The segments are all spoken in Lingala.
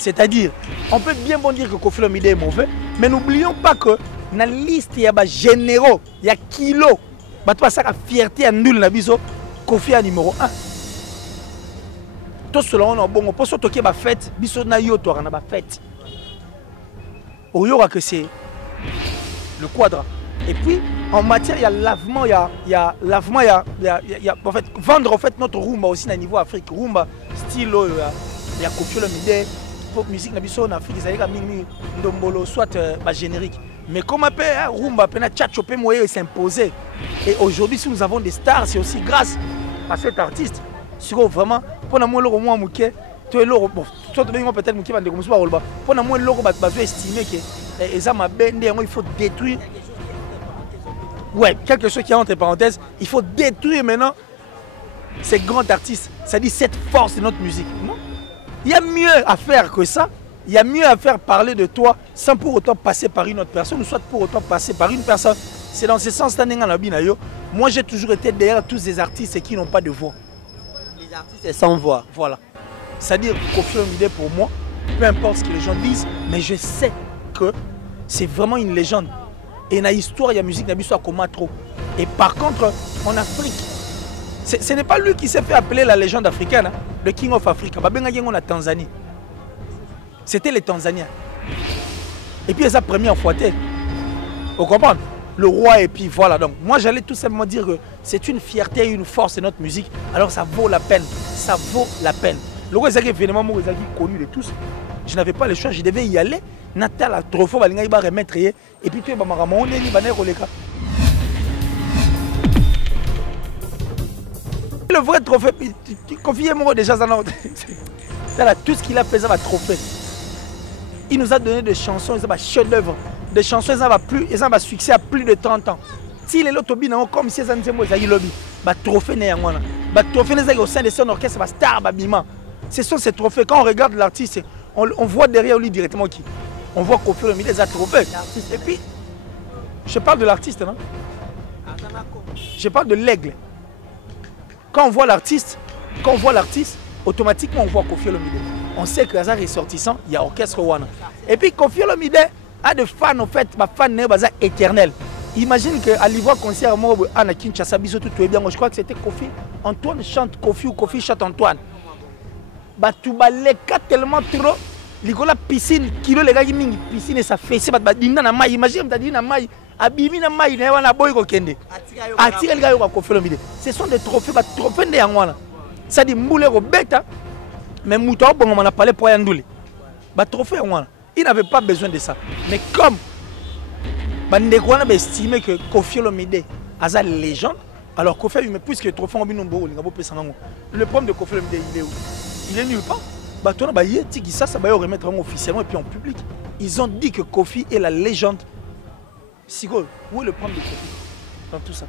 C'est-à-dire, on peut bien bon dire que Koffi Olomide est mauvais, mais n'oublions pas que dans la liste, il y a des généraux, il y a kilos. Il y a fierté à nous, Koffi est numéro 1. Tout cela, on a bon, pour surtout qu'il y a fête, biso na yo to na ba fête. Au yora que c'est le quadra. Et puis en matière il y a lavement, il y a lavement, il y a en fait vendre en fait notre rumba aussi à niveau Afrique, rumba style il y a Koffi Olomide, pop musique na biso en Afrique, ça y a mingi ndombolo soit générique. Mais comme appelle rumba pena tchatcho pe moyen s'imposer. Et aujourd'hui si nous avons des stars, c'est aussi grâce à cet artiste. Sur vraiment pour moi le moins mouké tu es l'euro bon soit peut-être mouké va décommencer par là pour moi l'euro va estimer que ça m'a bendé il faut détruire ouais quelque chose qui est entre parenthèses il faut détruire maintenant ces grands artistes ça dit cette force de notre musique non il y a mieux à faire que ça il y a mieux à faire parler de toi sans pour autant passer par une autre personne ou soit pour autant passer par une personne c'est dans ce sens moi j'ai toujours été derrière tous ces artistes qui n'ont pas de voix. Les artistes sans voix. Voilà. C'est-à-dire, Koffi Olomide pour moi, peu importe ce que les gens disent, mais je sais que c'est vraiment une légende. Et dans l'histoire, il y a musique, il y a comme trop. Et par contre, en Afrique, ce n'est pas lui qui s'est fait appeler la légende africaine, hein, le King of Africa. On a Tanzanie. C'était les Tanzaniens. Et puis, ils ont première fois. Vous comprenez? Le roi et puis voilà. Donc moi j'allais tout simplement dire que c'est une fierté et une force de notre musique. Alors ça vaut la peine. Ça vaut la peine. Le roi est événement connu de tous. Je n'avais pas le choix, je devais y aller. Natal trop fort, il va remettre et puis tu es on est le vrai trophée, confiez-moi déjà tout ce qu'il a fait ça va trophée. Il nous a donné des chansons, des chefs-d'œuvre. Des chansons, ils ont succès à plus de 30 ans. Si les lotos bingo comme si ils ont lobby, trophée trophée au sein de son orchestre, star babima. Ce sont ces trophées. Quand on regarde l'artiste, on voit derrière lui directement qui. On voit Koffi Olomide des trophées. Et puis, je parle de l'artiste, non? Je parle de l'aigle. Quand on voit l'artiste, automatiquement on voit Koffi Olomide. On sait que Hazard est sortissant, il y a orchestre Wana. Et puis Koffi Olomide a des fans en fait, ma fan n'est pas éternel. Imagine qu'à l'Ivoire concert moi à Kinshasa biso tout est bien. Je crois que c'était Koffi. Antoine chante Koffi ou Koffi chante Antoine. Bah tout les cas tellement trop. Ligola piscine kilo les gars qui mingi piscine et ça fait c'est bah dinga na mai. Imagine t'as dit na mai abimi na mai na wana boy ko kende. Atira les gars au Koffi Olomide. Ce sont des trophées bah trophées de yangwana. Ça dit moule robeta mais mouta bon on a parlé pour yandouli. Bah trophée yangwana. Il n'avait pas besoin de ça. Mais comme on a estimé que Koffi Olomide a une légende, alors Koffi Olomide, puisque le trophée le problème de Koffi Olomide, il est où? Il est nulle part. Ça va remettre officiellement et puis en public. Ils ont dit que Koffi est la légende. Sigo, où est le problème de Koffi dans tout ça?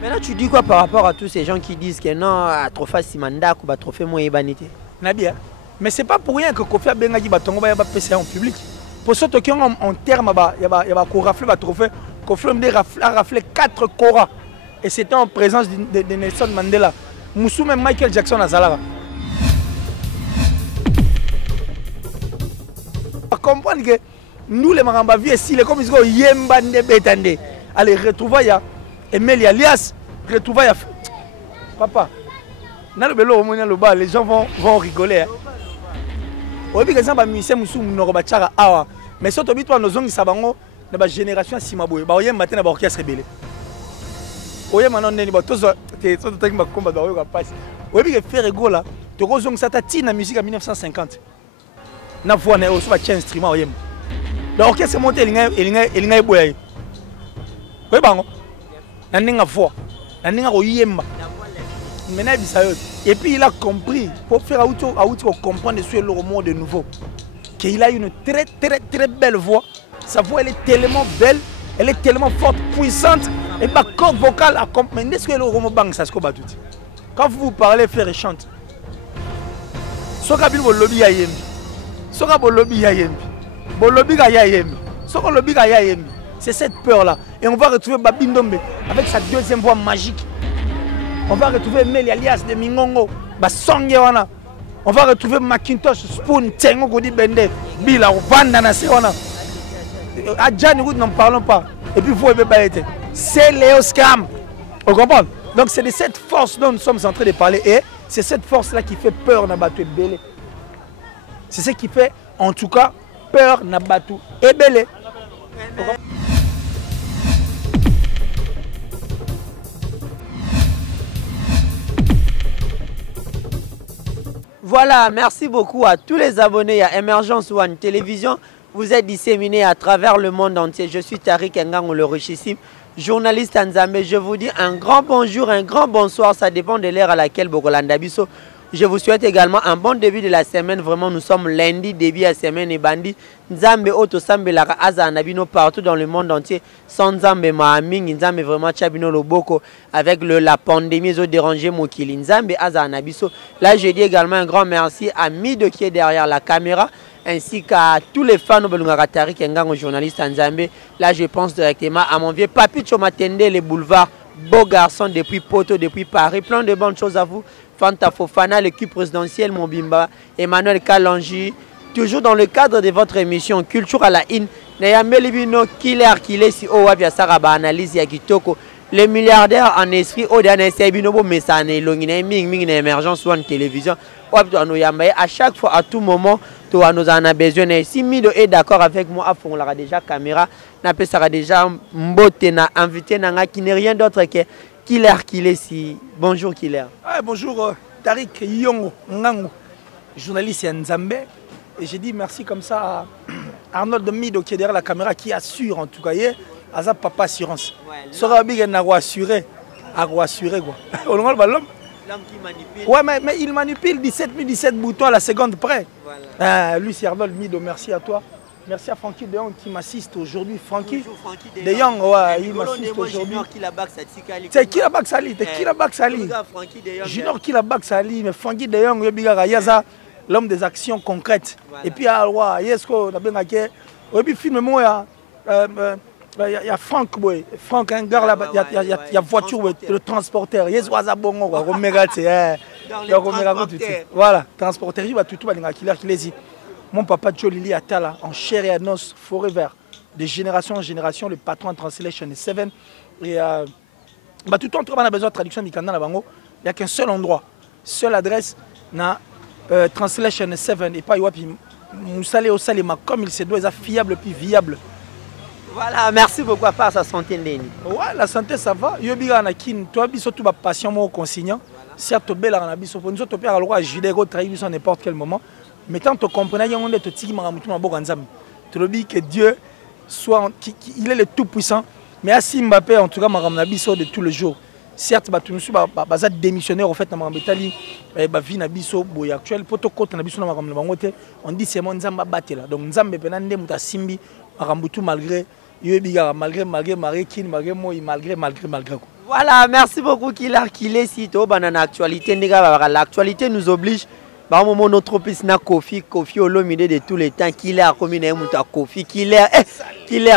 Mais là, tu dis quoi par rapport à tous ces gens qui disent que non, trophée Simanda ou trophée Moyebanité? Nabia. Mais ce n'est pas pour rien que Koffi a bien dit que PCA en public. Pour ceux qui ont en terme, il y a raflé le trophée. Koffi Olomide a raflé 4 Cora. Et c'était en présence de Nelson Mandela. Moussou même Michael Jackson à Zalava. On comprend que nous les Maramba vieux, si les comme ils disent Yemba Nebetande. Allez, retrouvailles Emeli Alias, retrouvailles Papa. Les gens vont rigoler. Oui, par exemple, musicien Moussou Norobatchara Awa. Mais si tu as nos sabango, dans la génération Simaboué, il y a maintenant un orchestre rebelle. Oui, maintenant, il y a des combats de passe. Oui, il y a des là. Tu as dit la musique en 1950. Tu as vu un instrument. L'orchestre est monté, il y a des bois. Oui, bango. Il y a une voix. Il y a une et puis il a compris, pour faire comprendre sur le monde de nouveau, qu'il a une très très belle voix. Sa voix elle est tellement belle, elle est tellement forte, puissante, et ma corde vocale accompagne. Est-ce que le romo bang ça se combat tout? Quand vous parlez, faire et chante. Soka bil bolobi ya yembi. Soka bolobi ya yembi. Bolobi ga ya yembi. Soka bolobi ga ya yembi. C'est cette peur là. Et on va retrouver Babindombe avec sa deuxième voix magique. On va retrouver Meli Alias de Mingongo. On va retrouver Macintosh, Spoon, Tsengo, Godi Bende, Bila, Vanda, Nasewana. Adjani, nous n'en parlons pas. Et puis, vous, c'est Léo Scam. Vous comprenez? Donc, c'est de cette force dont nous sommes en train de parler. Et c'est cette force-là qui fait peur à Batou Ebele. C'est ce qui fait, en tout cas, peur à Batou Ebele. Voilà, merci beaucoup à tous les abonnés à Emergence One Télévision. Vous êtes disséminés à travers le monde entier. Je suis Tariq Ngango, le richissime journaliste en Zambie. Je vous dis un grand bonjour, un grand bonsoir. Ça dépend de l'heure à laquelle Bogolanda Biso. Je vous souhaite également un bon début de la semaine. Vraiment, nous sommes lundi, début à semaine et bandi. Nzambe Oto Sambe Lara Aza Nabino partout dans le monde entier. Sans Nzambe Mahaming, Nzambe vraiment Chabino Loboko avec la pandémie, ils ont dérangé Mokili. Nzambe Aza Nabiso. Là, je dis également un grand merci à Mido qui est derrière la caméra, ainsi qu'à tous les fans de Belungaratari qui sont journalistes en Zambie. Là, je pense directement à mon vieux Papi Chomatende, les boulevards, beau garçon depuis Poto, depuis Paris. Plein de bonnes choses à vous. Fanta Fofana, l'équipe présidentielle, Mobimba, Emmanuel Kalonji. Toujours dans le cadre de votre émission Culture à la In. Nayambelibino, Killer, si Owabia Saraba, analyse Yakitoko. Les milliardaires en esprit, Odana Sebinobo, Messane, Longine, Ming, Émergence One Télévision. À chaque fois, à tout moment, tu en as besoin. Si Mido est d'accord avec moi, on aura déjà caméra, on sera déjà mbotena, invité, qui n'est rien d'autre que Killer si. Bonjour Killer. Bonjour Tariq Yongo Ngango, journaliste en Zambie. Et j'ai dit merci comme ça à Arnold Mido qui est derrière la caméra, qui assure en tout cas. Azap Papa Assurance. Sera big à assurer quoi. L'homme qui manipule. Ouais, mais il manipule 17 boutons à la seconde près. Voilà. Lui, c'est Arnold Mido, merci à toi. Merci à Francky De Jong qui m'assiste aujourd'hui. Francky De Jong, ouais, il m'assiste aujourd'hui. C'est qui la bac sali? Junior qui la bac sali, mais Francky De Jong, l'homme des actions concrètes. Et puis, Yesko, et puis, film moi, il y a Franck, un gars là, il y a voiture, le transporteur. Il y a bon, voilà, transporteur, il va tout qui mon papa Joe Lili Atala, en chair et en os, forever, de génération en génération, le patron de Translation 7. Et tout le temps, on a besoin de traduction du canal à Bango. Il n'y a qu'un seul endroit, seule adresse, Translation 7. Et pas Iwapi, Moussale au Salima, comme il se doit, il est fiable puis viable. Voilà, merci beaucoup à part sa santé. Ouais, la santé ça va. Yobiga Anakin, toi, surtout ma passion, mon consignant. Si tu es belle, on a besoin de te faire le droit à juder, à n'importe quel moment. Mais tant que tu comprends, il y a un peu tu le dis que Dieu soit, il est le tout puissant. Mais à Mbappé, en tout cas, je de tous les jours. Certes, tu suis démissionnaire au fait, vie actuelle. On dit c'est mon Nzamba batté là. Donc Nzambe penande muta simbi malgré malgré. Voilà, merci beaucoup Killer si to banana actualité l'actualité nous oblige. Par moment notre piste na Kofi Olomide de tous les temps Killer comme une muta Kofi Killer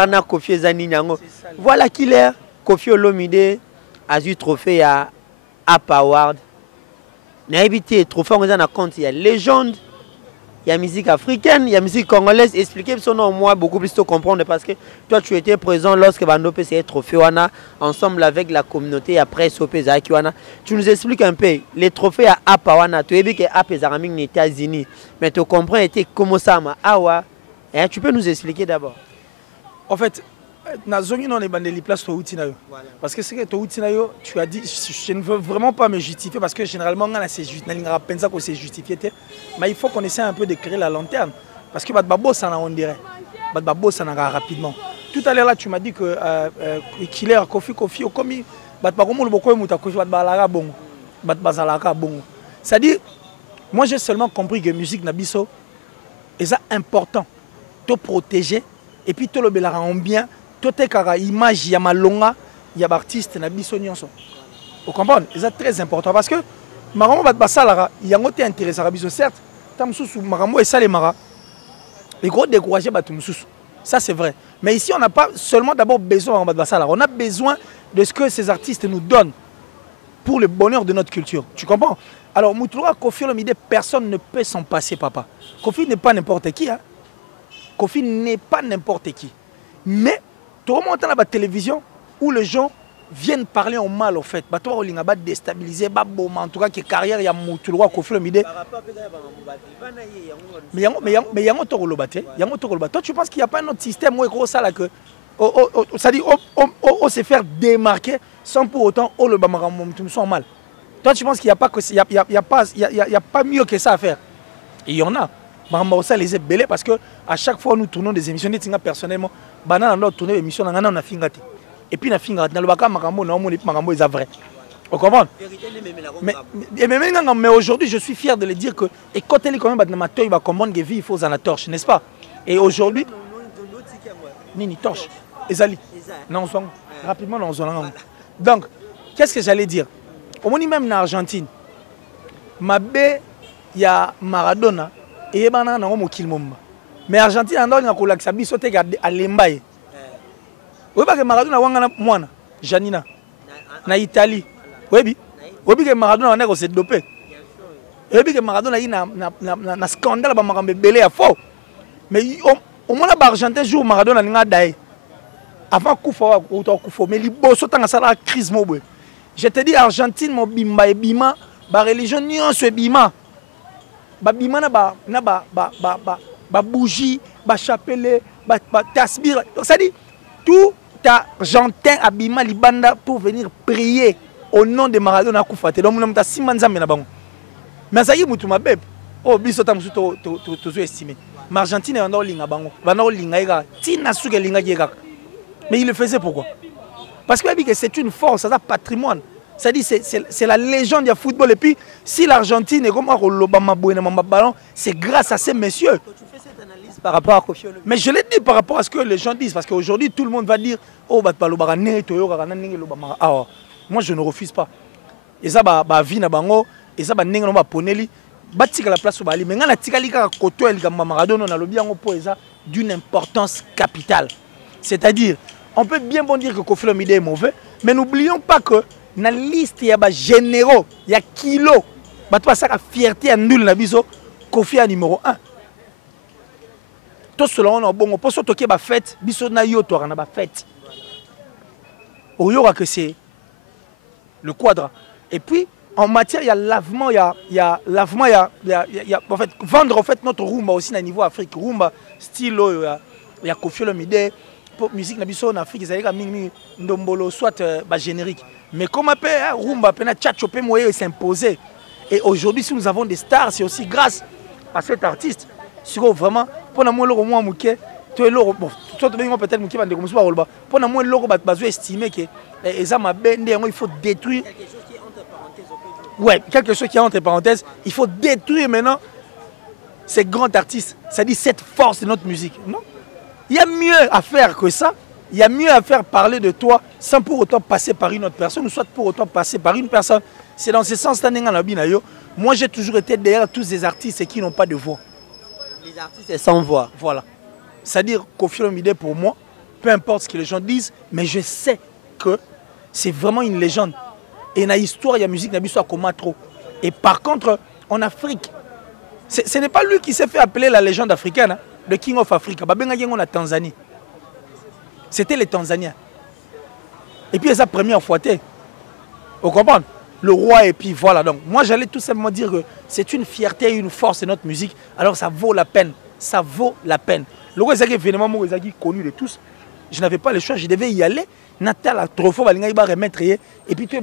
na Kofi Zani Nyango. Voilà Killer Kofi Olomide a eu trophée à App Award. Na évité trophée on a compte il y a légende. Il y a musique africaine, il y a musique congolaise. Expliquez son nom, moi, beaucoup plus de comprendre parce que toi, tu étais présent lorsque Bando PCA trophée wana ensemble avec la communauté après Sopeza Kiwana. Tu nous expliques un peu les trophées à Apawana. Tu as vu que App est aux États-Unis, mais tu comprends était comment ça awa. Tu peux nous expliquer d'abord. En fait, parce que c'est que tu as dit, je ne veux vraiment pas me justifier parce que généralement, c'est justifié. Mais il faut qu'on essaie un peu de créer la lanterne. Parce que on dirait. Rapidement. Tout à l'heure, là, tu m'as dit que Killer, Kofi, c'est-à-dire, moi j'ai seulement compris que la musique Nabiso est important de protéger et puis tout le bien. Tout est image, il y a malonga, il y a artiste Nabiso nyonso. Vous comprenez? C'est très important parce que Maramo Batbasalara, il y a un côté intéressant à Nabiso. Certes, Tamsous Maramo et Salemara, les gros découragés Batumsous. Ça c'est vrai. Mais ici on n'a pas seulement d'abord besoin de Batbasalara, on a besoin de ce que ces artistes nous donnent pour le bonheur de notre culture. Tu comprends? Alors, Moutoura, Kofi Olomide, personne ne peut s'en passer, papa. Kofi n'est pas n'importe qui. Hein. Kofi n'est pas n'importe qui. Mais, tu remontes à la télévision où les gens viennent parler en mal, en fait. Tu vas déstabiliser, en tout cas, que carrière, il y a Moutoura, Kofi Olomide. Mais il y a un autre Toi, tu penses qu'il n'y a pas un autre système où il ça là que. C'est-à-dire, on se faire démarquer sans pour autant, le bamaramou, tout me sent mal. Toi, tu penses qu'il n'y a pas que y a pas mieux que ça à faire. Et il y en a. Ça les est belés parce que à chaque fois nous tournons des émissions, personnellement, banana on tourner des émissions, on a fingati. Et puis on a fingati. Dans le baka makambo, on est vrai. Vous comprenez? Mais aujourd'hui, je suis fier de le dire que et quand elle est quand même dans ma toile, il va comprendre que vie il faut en torche, n'est-ce pas? Et aujourd'hui, Nini torche, Ezali, non rapidement non donc, qu'est-ce que j'allais dire? Au moins même en Argentine, il y a Maradona et il y a Kilmomba. Mais en Argentine, il y a un Sabi sauté à Lembaye. Vous voyez que Maradona wangana mwana Janina na Italie. Vous voyez que Maradona a été dopé. Vous voyez que Maradona a un scandale ba makambe belé à faux. Mais au moins en Argentine jour Maradona n'a daé. Avant Koufa mais il bosse tant à la crise mobile. Je te dis Argentine mo bimba et bima ba religion nyon se bima. Ba bima na ba bougie, ba chapelet, ba tasbir. Ça dit tout Argentin a bima libanda pour venir prier au nom de Maradona Koufa. Donc mon ta simanza mena bango. Mais ça y est mutu mabeb. Oh biso ta musu to estimé. Mais Argentine est en linga bango. Ba na linga ega tina suke linga ega. Mais il le faisait pourquoi? Parce que c'est une force, c'est un patrimoine. C'est la légende du football. Et puis, si l'Argentine est comme ballon, c'est grâce à ces messieurs. Tu fais cette analyse par rapport à Kofi Olomide. Mais je l'ai dit par rapport à ce que les gens disent. Parce qu'aujourd'hui, tout le monde va dire oh, moi, je ne refuse pas. Et ça, vie na bango, et ça, nenga poneli, batika la place au Bali. Mais quand la tika lika koto el Maradona na lobi yango po eza d'une importance capitale. C'est-à-dire, on peut bien bon dire que Kofi Olomide est mauvais, mais n'oublions pas que dans la liste, il y a des généraux, il y a kilos. Il y a fierté à nul, Kofi est numéro 1. Tout cela, on a bon, on peut se toquer la fête, biso na yo to na ba fête. Au yora que c'est le quadra. Et puis en matière il y a lavement, il y a lavement, il y a en fait vendre en fait notre rumba aussi à niveau Afrique, rumba style il y a Kofi Olomide pour musique na biso en Afrique, ils allaient mingi ndombolo soit générique. Mais comme appelle rumba pena tchatcho pe moyen s'imposer. Et aujourd'hui si nous avons des stars, c'est aussi grâce à cet artiste. Sur vraiment pour moi le moins mouké tu es l'euro bon toi peut-être mouké va comme ça pour moi l'euro va estimer que ça m'a bendé il faut détruire quelque chose qui est entre parenthèses. Ouais, quelque chose qui est entre parenthèses, il faut détruire maintenant ces grands artistes, c'est-à-dire cette force de notre musique. Non, il y a mieux à faire que ça. Il y a mieux à faire parler de toi sans pour autant passer par une autre personne ou soit pour autant passer par une personne. C'est dans ce sens que moi j'ai toujours été derrière tous ces artistes qui n'ont pas de voix. Les artistes sans voix. Voilà. C'est-à-dire Kofi Olomide pour moi, peu importe ce que les gens disent, mais je sais que c'est vraiment une légende. Et dans l'histoire, il y a musique, il y a comme trop. Et par contre, en Afrique, ce n'est pas lui qui s'est fait appeler la légende africaine, hein, le King of Africa. On a Tanzanie. C'était les Tanzaniens. Et puis, sa première fois, vous comprenez? Le roi, et puis voilà. Donc, moi, j'allais tout simplement dire que c'est une fierté et une force de notre musique. Alors, ça vaut la peine. Ça vaut la peine. Le roi est événement connu de tous. Je n'avais pas le choix, je devais y aller. Natal, trop fort, remettre. Et puis, tu et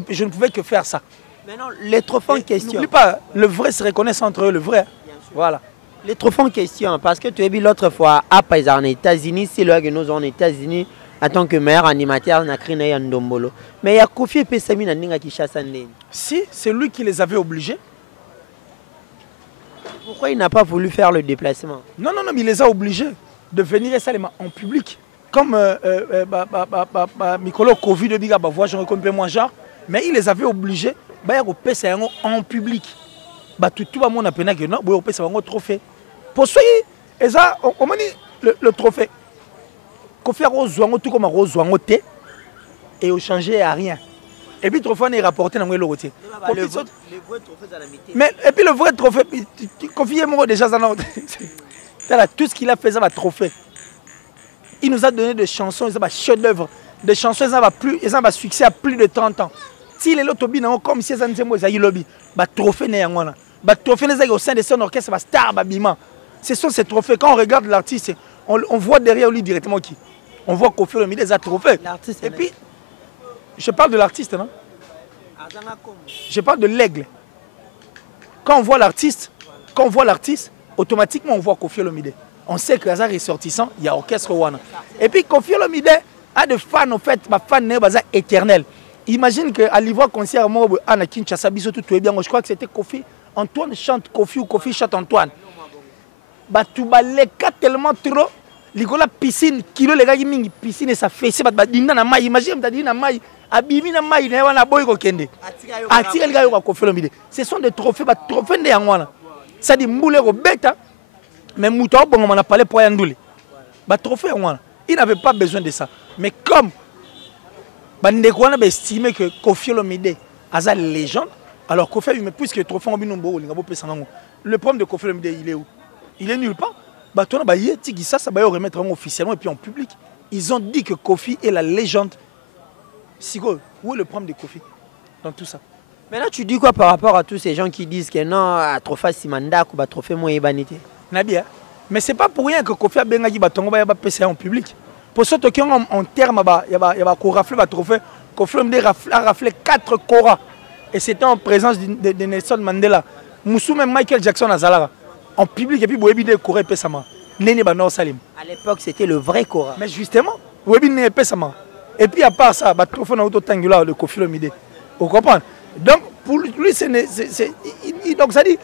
puis, je ne pouvais que faire ça. Maintenant, les trophées en question. N'oublie pas, le vrai se reconnaît entre eux, le vrai. Voilà. Les trophées en question, parce que tu as vu l'autre fois, à Païs en États-Unis, c'est là que nous sommes aux États-Unis, en tant que meilleur animateur, na krina Ndombolo. Mais il y a Kofi et Pesami na Kinshasa. Si, c'est lui qui les avait obligés. Pourquoi il n'a pas voulu faire le déplacement? Non, non, non, mais il les a obligés de venir en public. Comme Mikolo Covid de Biga Bavois, je reconnais moins genre, mais il les avait obligés en public. Tout le monde a peine que non, c'est un trophée. Pour ceux qui on m'a dit le trophée. Kofi a rejoint tout comme a rejoint et au changé à rien. Et puis trophée on est rapporté dans le routier. Le vrai trophée dans la mité. Mais et puis le vrai trophée, confiez-moi déjà ça. Tout ce qu'il a fait, ça va trophée. Il nous a donné des chansons, ça va chef-d'œuvre, des chansons, ça va succès à plus de 30 ans. Si les lotos binango comme si ça n'était pas lobby, bah trophée n'est rien. Bah trophée n'est au sein de son orchestre, bah star babima. Ce sont ces trophées. Quand on regarde l'artiste, on voit derrière lui directement qui. On voit Koffi Olomide des trophées. Et puis, je parle de l'artiste, non? Je parle de l'aigle. Quand on voit l'artiste, automatiquement on voit Koffi Olomide. On sait que Hazard est sortissant, il y a orchestre Wana. Et puis Koffi Olomide a des fans, en fait, ma fan n'est pas éternel. Imagine qu'à l'Ivoire concert, moi, à Kinshasa, tout est bien. Je crois que c'était Koffi. Antoine chante Koffi ou Koffi chante Antoine. Bah, tu vas les cas tellement trop. La piscine, kilo les gars, ils piscine et ça fait. C'est pas d'ina na maï. Imagine, t'as dit na maï. Abimi na maï, na wana boy ko kende. Atire les gars au Koffi Olomide. Ce sont des trophées, bah trophées de yangwana. Ça dit mboule ko beta. Mais Mouta bon on a parlé pour yandoule. Bah trophée yangwana. Il n'avait pas besoin de ça. Mais comme Bandeko on a estimé que Koffi Olomide a une légende, alors Koffi mais puisque le trophée on binombo le problème de Koffi Olomide il est où? Il est nulle part. Bah, ça va remettre officiellement et puis en public. Ils ont dit que Koffi est la légende. Sigo, où est le problème de Koffi dans tout ça? Mais là, tu dis quoi par rapport à tous ces gens qui disent que non, à trophée Simanda ou à trophée Moyebanité? Nabia, mais c'est pas pour rien que Koffi a benga batongo ba PCA en public. Pour ceux qui ont en terme, il y a rafler le trophée. Koffi a raflé 4 koras. Et c'était en présence de Nelson Mandela. Moussou même Michael Jackson à Zalara. En public et puis Boebi de Corée Pessama. Néné Banor Salim. À l'époque, c'était le vrai Kora. Mais justement, Boebi Néné Pessama. Et puis à part ça, le trophée dans l'auto-tangulaire de Koffi Olomide. Vous comprenez? Donc, pour lui, donc ça dit,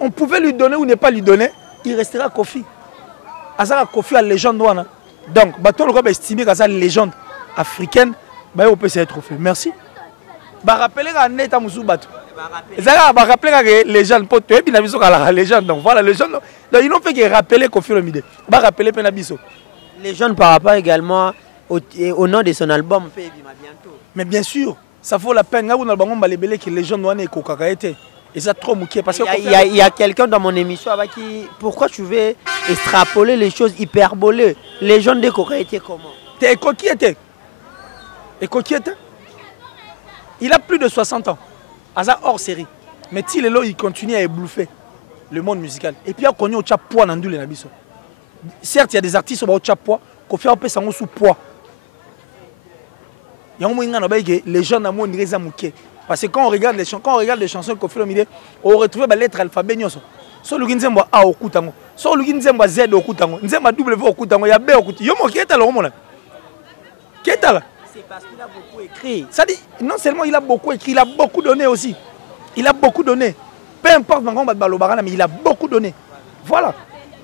on pouvait lui donner ou ne pas lui donner, il restera Koffi. Azara Koffi à la légende. Donc, on va estimer qu'à la légende africaine, on peut se trophée. Merci. Rappelez à Neta Moussou Batou. Ça va rappeler que les gens pour tuer bien la légende. Donc voilà les gens. Donc ils n'ont fait que rappeler Koffi Olomide. Va rappeler Penabiso. Les jeunes par rapport également au nom de son album bientôt. Mais bien sûr, ça vaut la peine. Là où on a balébélé que les gens n'ont pas kokakaete. Et ça trop mouqué parce que il y a quelqu'un dans mon émission avec qui pourquoi tu veux extrapoler les choses hyperbolées. Les jeunes de kokakaete comment? T'es coquillette. Et coquillette. Il a plus de 60 ans. Aza hors série. Mais il continue à éblouffer le monde musical. Et puis il y a connu au poids dans les nabiso. Certes, il y a des artistes qui ont au poids, qu'on fait un peu sous poids. Il y a les gens dans le monde ils ont. Parce que quand on regarde les chansons de Koffi Olomide, on retrouve les lettres alphabet. So le ginzembo A au kutango, so le ginzembo Z au kutango, nzembo W au kutango, il y a B au kutango. Yo mo keta lo mona. Keta là. C'est parce qu'il a beaucoup écrit. Ça dit, non seulement il a beaucoup écrit, il a beaucoup donné aussi. Il a beaucoup donné. Peu importe mais il a beaucoup donné. Voilà.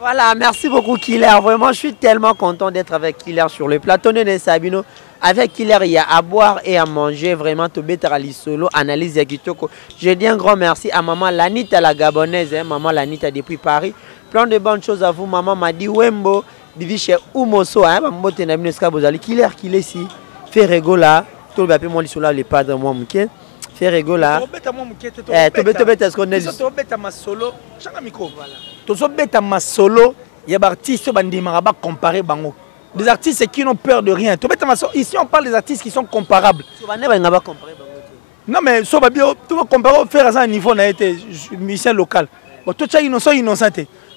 Voilà, merci beaucoup Killer. Vraiment, je suis tellement content d'être avec Killer sur le plateau de Sabino. Avec Killer, il y a à boire et à manger. Vraiment, Tobé Tarali Solo, analyse Yakitoko. Je dis un grand merci à maman Lanita, la gabonaise. Maman Lanita depuis Paris. Plein de bonnes choses à vous. Maman m'a dit Wembo, Divi chez Oumoso. Killer, qui est ici. Fait rigola. Tout le monde sur là, les padres, moi, mouké. Fait rigola. Tobé, est-ce qu'on est solo. Tobé ma solo. Il y a des artistes qui ont comparé bango. Des artistes qui n'ont peur de rien. Ici, on parle des artistes qui sont comparables. Non, mais tu vas comparer faire à un niveau, on a été musicien local. Bon, tout ça, innocent.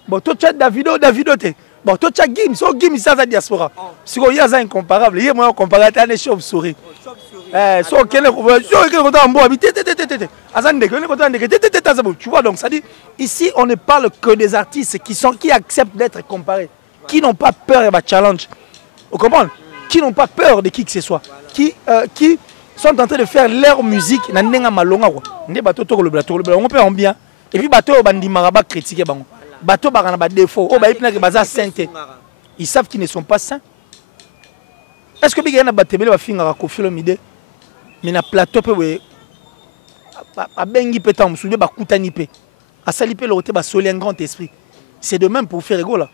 Bon, tout ça, Davido. Bon, tout ça, Gim, ça, la diaspora. Si il y a un incomparable, il y a un comparateur, un chauve-souris. Tu vois, donc ça dit, ici, on ne parle que des artistes qui acceptent d'être comparés, qui n'ont pas peur de challenge. Vous comprenez? Qui n'ont pas peur de qui que ce soit, qui sont en train de faire leur musique. On peut en bien. Et puis, critiquer. Défaut. Ils savent qu'ils ne sont pas sains. Est-ce que Bigana Batebele va finir à Koffi Olomide? Mais na plateau peut a bengi petam soulever ba kutani pe. A saliper le ba soli un grand esprit. C'est de même pour faire rigolo.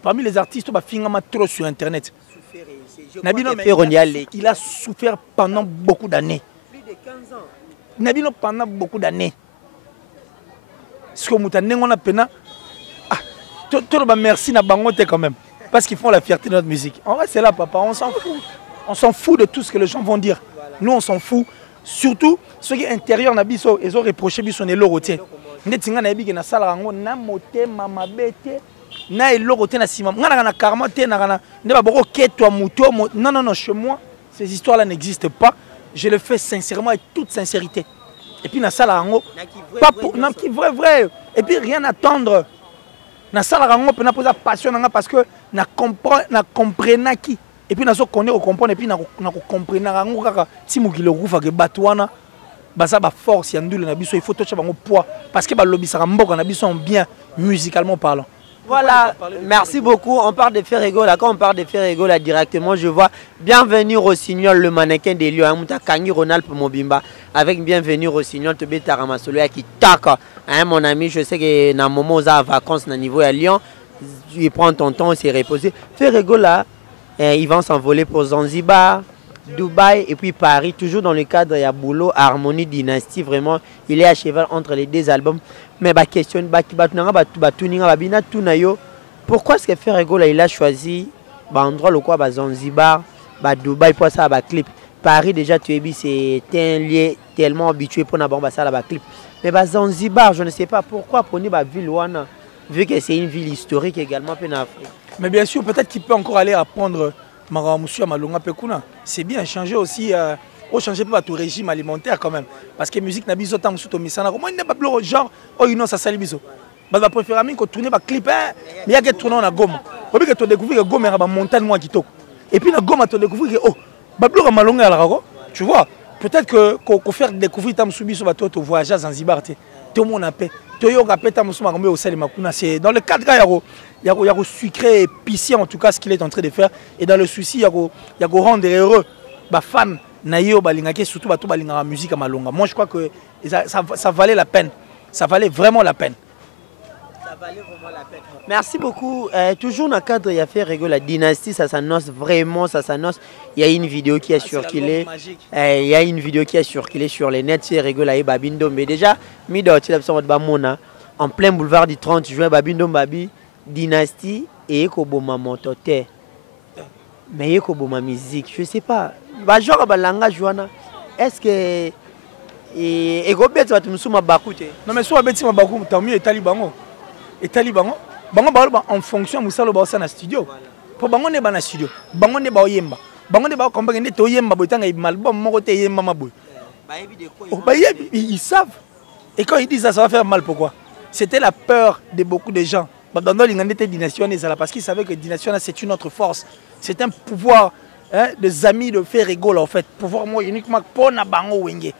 Parmi les artistes ba finir trop sur internet. Il a souffert pendant beaucoup d'années. 15 ans. Nabino pendant beaucoup d'années. Ce que nous avons pena. Merci na bangote quand même. Parce qu'ils font la fierté de notre musique. En vrai, c'est là, papa. On s'en fout. On s'en fout de tout ce que les gens vont dire. Voilà. Nous, on s'en fout. Surtout, ceux qui sont intérieurs, ils ont reproché qu'ils sont les lorotés. Nous avons dit que nous avons dit que nous avons non, chez moi, ces histoires-là n'existent pas. Je le fais sincèrement, avec toute sincérité. Et puis, vrai. Et puis, rien attendre. Na sala rango pe na posa passion nanga parce que na comprendre qui et puis na so connaître comprendre et puis na comprendre rango kaka ti mukilo kufa ke batwana basa ba force ya ndule na biso il faut toucher bango poids parce que ba lobisaka mboka na biso bien musicalement parlant. Voilà, merci beaucoup. On parle de Ferrego là. Quand on parle de Ferrego là directement, je vois Bienvenue Rossignol, le mannequin des lieux. Mouta Kangi Ronald pour Mobimba. Avec Bienvenue Rossignol, te bête Ramasolo qui taca. Hein, mon ami, je sais que dans le moment où on a vacances à niveau à Lyon, il prend ton temps, il s'est reposé. Ferrego là, ils vont s'envoler pour Zanzibar, Dubaï et puis Paris. Toujours dans le cadre, il y a Boulot, Harmonie, Dynastie. Vraiment, il est à cheval entre les deux albums. Mais ma question, pourquoi est-ce que Ferrego là, il a choisi l'endroit le quoi Zanzibar, Dubaï pour ça clip. Paris déjà tu es dit c'est un lieu tellement habitué pour n'avoir ça là clip. Mais Zanzibar, je ne sais pas pourquoi pour une ville ouana vu que c'est une ville historique également en Afrique. Mais bien sûr, peut-être qu'il peut encore aller apprendre Maramusu à Malonga Pekuna. C'est bien changer aussi changer pas tout régime alimentaire quand même parce que musique na biso tant sous misana comment il n'est pas plus genre oh non ça sali biso ba préférer même que tourner ba clip mais il y a que tourner na Goma obi que tu découvrir que Goma est ba montagne moi kitoko et puis na Goma tu découvrir que oh ba bloc malonga la rako tu vois peut-être que qu'on faire découvrir tam subiso ba toi voyager à Zanzibar tout le monde a paix to yo ka peta musuma ngombe au sel makuna c'est dans le cadre il y a sucré épicé en tout cas ce qu'il est en train de faire et dans le souci il y a rendre heureux ba fan Nayo balingaki surtout bato balingaka musique à Malonga. Moi je crois que ça valait la peine. Ça valait vraiment la peine. Ça valait vraiment la peine. Merci beaucoup. Toujours dans le cadre il y a Ferrego la dynastie, ça s'annonce vraiment, ça s'annonce. Il y a une vidéo qui a circulé. Il y a une vidéo qui a circulé sur les nets Ferrego la et Babindo mais déjà Mido Bamona en plein boulevard du 30 juin Babindo Babi dynastie et Ekoboma Montote. Mais Ekoboma musique, je sais pas. Genre balanga Joana est-ce que ekobet watu musuma bakute non mais soit beti mabaku tant mieux etali bango bango en fonction musalo ba na studio pour bango ne ba na studio bango ne ba oyemba bango ne ba comprendre ne to yemba botanga album moko te yemba maboy ils savent et quand ils disent ça va faire mal pourquoi c'était la peur de beaucoup de gens dans l'ingénieur Dynastie parce qu'ils savaient que Dynastie c'est une autre force c'est un pouvoir des amis de Ferrego en fait, pouvoir moi uniquement pour na bango wenge.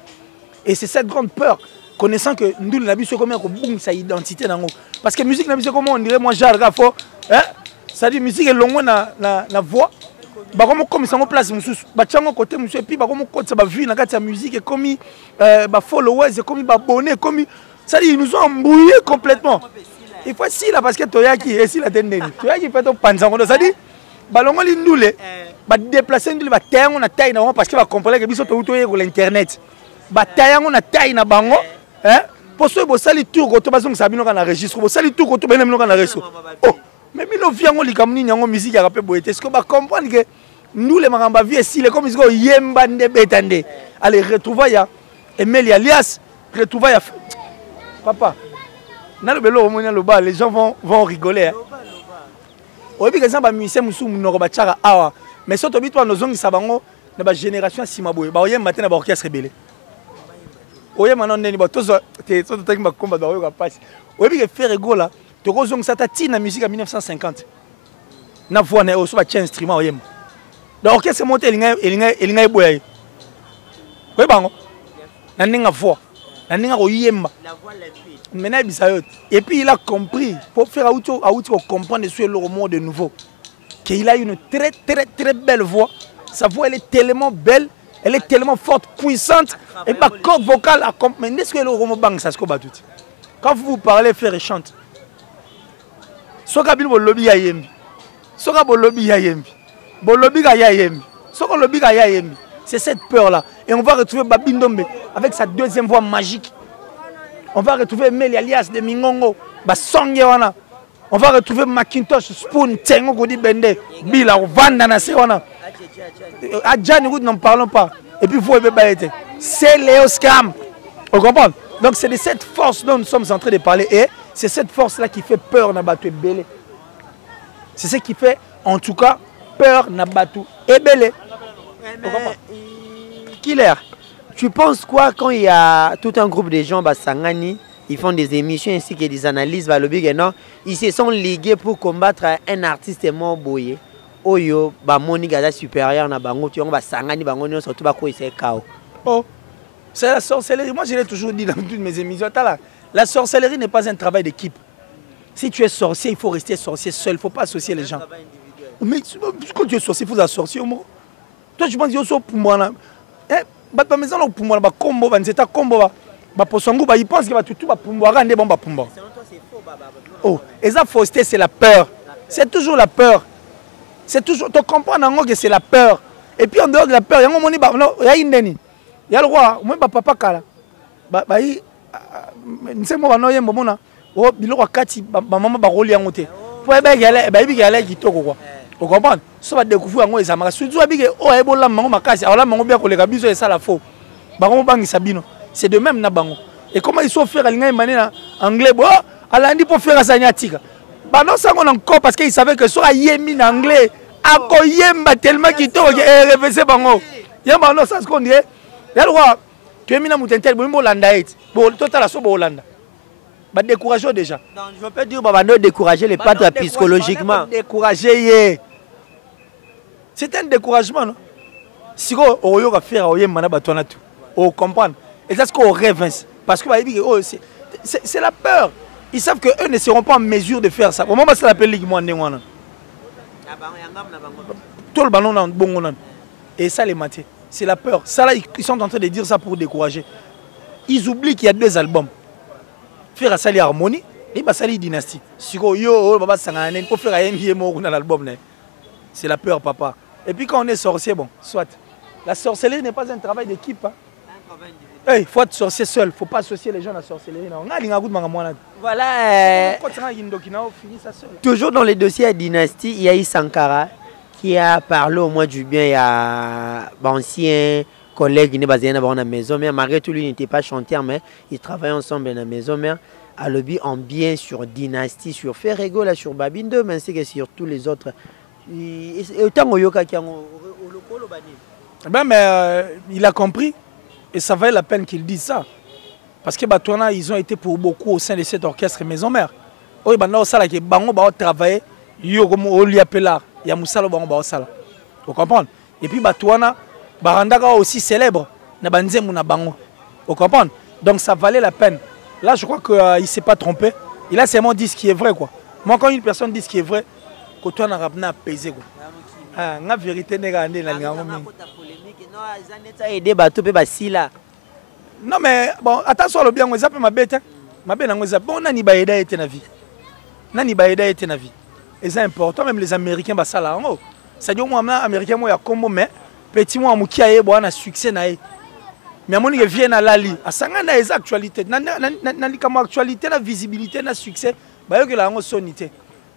Et c'est cette grande peur, connaissant que nous n'avons pas comment on sa identité nango. Parce que musique n'avons pas comment on dirait moi jarga fort, ça dit musique est longue na voix. Ba comme ça en place mususu, ba tchango côté mususu et puis ba comme côté ça ba vie na kati ya musique et comme ba followers et comme ba abonnés comme ça dit ils nous ont embrouillé complètement. Il faut si là parce que toyaki et si la tendeni. Toyaki fait ton panzango ça dit balongo lindule ba déplacer ndule ba tayango na taille na parce que ba comprendre que biso to to l'internet ba tayango na taille na bango pour so bo sali tour ko to bazong sabino kana registre bo sali tour ko to benem no kana registre oh mais bino viango likamni nyango musique ya rapé boyete est-ce que ba comprendre que nous les maramba vie si les comme ils go yemba nde betande allez retrouver ya Emeli alias retrouver ya papa na le belo mo nya lo ba les gens vont rigoler oui, par exemple, les musiciens ne pas mais si tu as nos sabango, la génération Simaboy, bah oyem matin na orchestre rebelle. Oyem manon neni ba tozo te to tangi ba combat ba oyo passe. Oui, que Ferrego là, tu kozong sa tati na musique en 1950. Na voix na oso ba tien instrument oyem. L'orchestre monté elinga eboya. Oui bango. Na ninga voix. Na ninga oyemba. La voix limpide. Et puis il a compris, pour faire comprendre sur le monde de nouveau, qu'il a une très très très belle voix. Sa voix elle est tellement belle, elle est tellement forte, puissante, et ma corde vocale accompagne. Est-ce que le roman bang ça se combat tout? Quand vous parlez, faire et chante. Soka bil bolobi ya yembi. Soka bolobi ya yembi. Bolobi ga ya yembi. Soka lobi ga ya yembi. C'est cette peur-là. Et on va retrouver Babi Ndombe avec sa deuxième voix magique. On va retrouver Meli alias de Mingongo, Basonge wana. On va retrouver Macintosh, Spoon, Tengo Godi Bende, Bila, Vanda na Sewana. Adjani, nous n'en parlons pas. Et puis vous c'est Léo Scam. On comprend? Donc c'est de cette force dont nous sommes en train de parler. Et c'est cette force-là qui fait peur na Batu Ebele. C'est ce qui fait, en tout cas, peur na Batu Ebele. Killer, tu penses quoi quand il y a tout un groupe de gens, Sangani, ils font des émissions ainsi que des analyses, non, ils se sont ligués pour combattre un artiste mort boyé. Oyo, Moni Gaza supérieur na bango, tu vois, Sangani, bango, surtout ba c'est KO. Oh, c'est la sorcellerie. Moi, je l'ai toujours dit dans toutes mes émissions. La sorcellerie n'est pas un travail d'équipe. Si tu es sorcier, il faut rester sorcier seul. Il ne faut pas associer les gens. Mais quand tu es sorcier, il faut associer au mot. Toi, je pense que tu es pour moi. Bah maison là pour moi bah combo bah c'est ta combo bah pour son goût bah il pense que bah tout bah pour moi rendre bon bah pour moi. Oh et ça fausseté c'est la peur. C'est toujours la peur. C'est toujours tu comprends non que c'est la peur. Et puis en dehors de la peur il y a un moment bah non il y a indeni. Il y a le roi moi bah papa kala bah il c'est moi non il y a un moment là oh biloko kati bah maman bah roli en côté. Pour bah il y a qui toko quoi. Vous comprenez? Si vous découvrez que ça marche, si vous avez dit que oh, ebola mango makasi, alors là mango bien que les gabiso et ça la faux. Bango bangi sabino. C'est de même na bango. Et comment ils sont faire l'ingé mané en anglais bon, alors dit pour faire ça nyatika. Bah non ça on encore parce qu'ils savaient que soit yemi en anglais, ako yemba tellement qui to et reverser bango. Yemba non ça ce qu'on dit. Y'a le roi. Tu es mis na mutentel bon Hollanda it. Bon total so bon Hollanda. Bah décourager déjà. Non, je veux pas dire bah non décourager les pattes psychologiquement. Décourager. C'est un découragement, non? Si on va faire on comprend. Et c'est ce qu'on rêve. Parce que c'est la peur. Ils savent qu'eux ne seront pas en mesure de faire ça. Au moment où ça s'appelle Ligue Moine. Tout le ballon dans bon. Et ça, les matés. C'est la peur. Ça, là, ils sont en train de dire ça pour décourager. Ils oublient qu'il y a 2 albums. Faire Sali Harmonie et Sali Dynastie. Si on va faire un album. C'est la peur, papa. Et puis quand on est sorcier, bon, soit. La sorcellerie n'est pas un travail d'équipe. Il faut être sorcier seul. Il ne faut pas associer les gens à la sorcellerie. Voilà. Toujours dans les dossiers à Dynastie, il y a eu Sankara qui a parlé au moins du bien. Il y a ancien collègue qui est basé dans la maison mère. Malgré tout, lui n'était pas chanteur, mais ils travaillaient ensemble dans la maison mère. À lobby en bien sur Dynastie, sur Ferrego, là, sur Babinde, mais ainsi que sur tous les autres. Ben, mais il a compris et ça valait la peine qu'il dise ça parce que Batouana ils ont été pour beaucoup au sein de cet orchestre maison mère. Oh ben là ça là que bango ba travailler yo comme au liapela ya musalo bango ba sala. Vous comprenez? Et puis Batouana barandaka aussi célèbre na banzemu na bango. Vous comprenez? Donc ça valait la peine. Là je crois que il s'est pas trompé. Il a seulement dit ce qui est vrai quoi. Moi quand une personne dit ce qui est vrai que toi n'a pas apaisé quoi. Ah, la vérité n'est pas la non mais bon attention le bien on zappe ma bête ma bête on zappe bon nani ba aida était na vie nani ba aida était na vie et c'est important même les américains ba ça là en haut ça dit moi américain moi ya combo mais petit moi mukia ye bo na succès na ye mais amoni que vient na lali asanga na les actualités na likamo actualité la visibilité na succès ba yo que la ngo sonité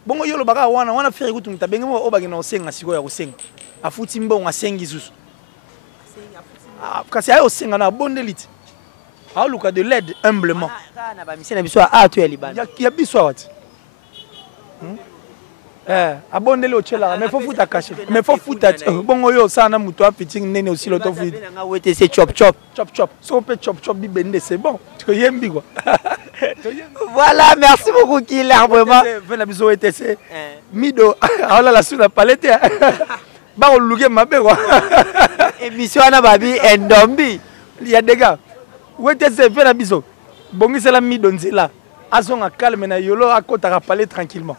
bon yo lo baka wana faire écoute mutabenge mo obage na osenga siko ya osenga afuti mbongo asengi zusu kasi ayo osenga na bondelite a luka de l'aide humblement ya biso wat abondeli ochela mais faut futa caché mais faut futa bongo yo sana muto apiting nene aussi l'auto futa c'est chop chop so pe chop chop bi bende c'est bon tu yembi quoi. Voilà, merci beaucoup Killer vraiment vena biso ETC mido ala la sous la palette ba o luge mabe quoi émission na babi endombi il y a des gars ETC vena biso bongi c'est la mido nzela azonga calme na yolo akota parler tranquillement.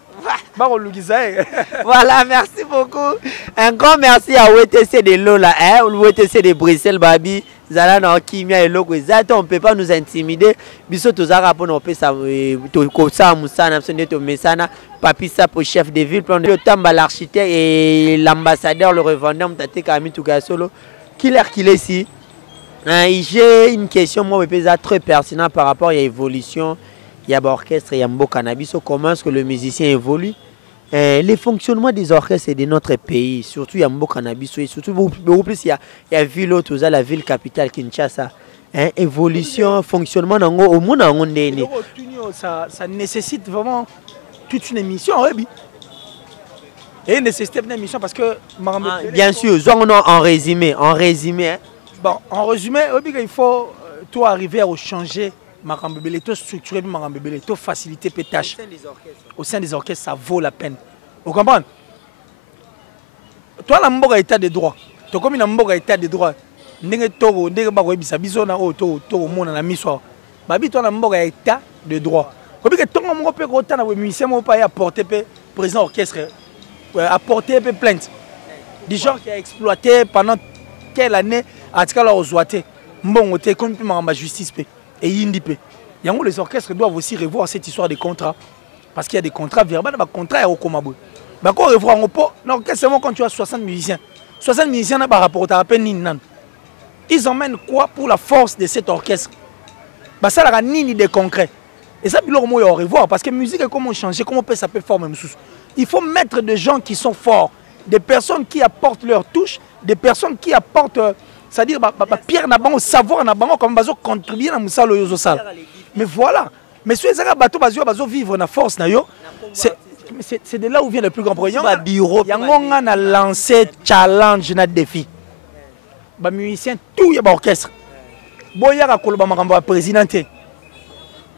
Voilà, merci beaucoup. Un grand merci à WTC de Lola, WTC de Bruxelles, Babi. Zala na Kimia et Logo. On ne peut pas nous intimider. Biso tozara pour nous ça ça musana to mesana papi ça pour chef de ville plan le tamba l'architecte et l'ambassadeur le revendeur mtate kami tuka solo Killer qu'il est ici. J'ai une question, moi, très pertinente par rapport à l'évolution. Il y a l'orchestre, il y a un cannabis. Comment est-ce que le musicien évolue? Les fonctionnements des orchestres de notre pays, surtout il y a un cannabis, et surtout beaucoup plus il y a ville la ville capitale Kinshasa. Évolution, fonctionnement, au monde, ça nécessite vraiment toute une émission. Et nécessite une émission parce que... bien sûr, en résumé. Bon, en résumé, il faut tout arriver à changer. Tout structurer, tout faciliter les tâches. Au sein des orchestres, ça vaut la peine. Vous comprenez? Toi, la mboga état de droit. Tu comme une mboga état de droit. Ndenge toro, ndenge ba koyebisa biso na o to mona na miso. Babi toi na mboga état de droit. Kobi que tonga moko pe ko tana we musicien mo pa ya porter pe président orchestre apporter pe plainte. Du genre qui a exploité pendant quelle année à tika la ozoate. Mbongo te comme ma justice pe. Et Yindipe. Les orchestres doivent aussi revoir cette histoire des contrats. Parce qu'il y a des contrats verbaux, des contrats au Komabo. Quand revoir l'orchestre, quand tu as 60 musiciens, 60 musiciens n'ont pas rapport à peine Ninan. Ils emmènent quoi pour la force de cet orchestre? Ça n'a ni de concret. Et ça, il faut revoir. Parce que la musique, comment changer, comment ça peut faire même sous. Il faut mettre des gens qui sont forts, des personnes qui apportent leur touche, des personnes qui apportent. C'est-à-dire, Pierre n'a pas savoir, n'a pas comme bazo contribuer à Moussa Loyozo Sal. Mais voilà. Mais si les bateaux bazo vivre na force na yo, c'est de là où vient le plus grand problème. Yango a lancé challenge na défi. Ba musicien tout y a orchestre. Boya ka koloba makambo ya présidenté.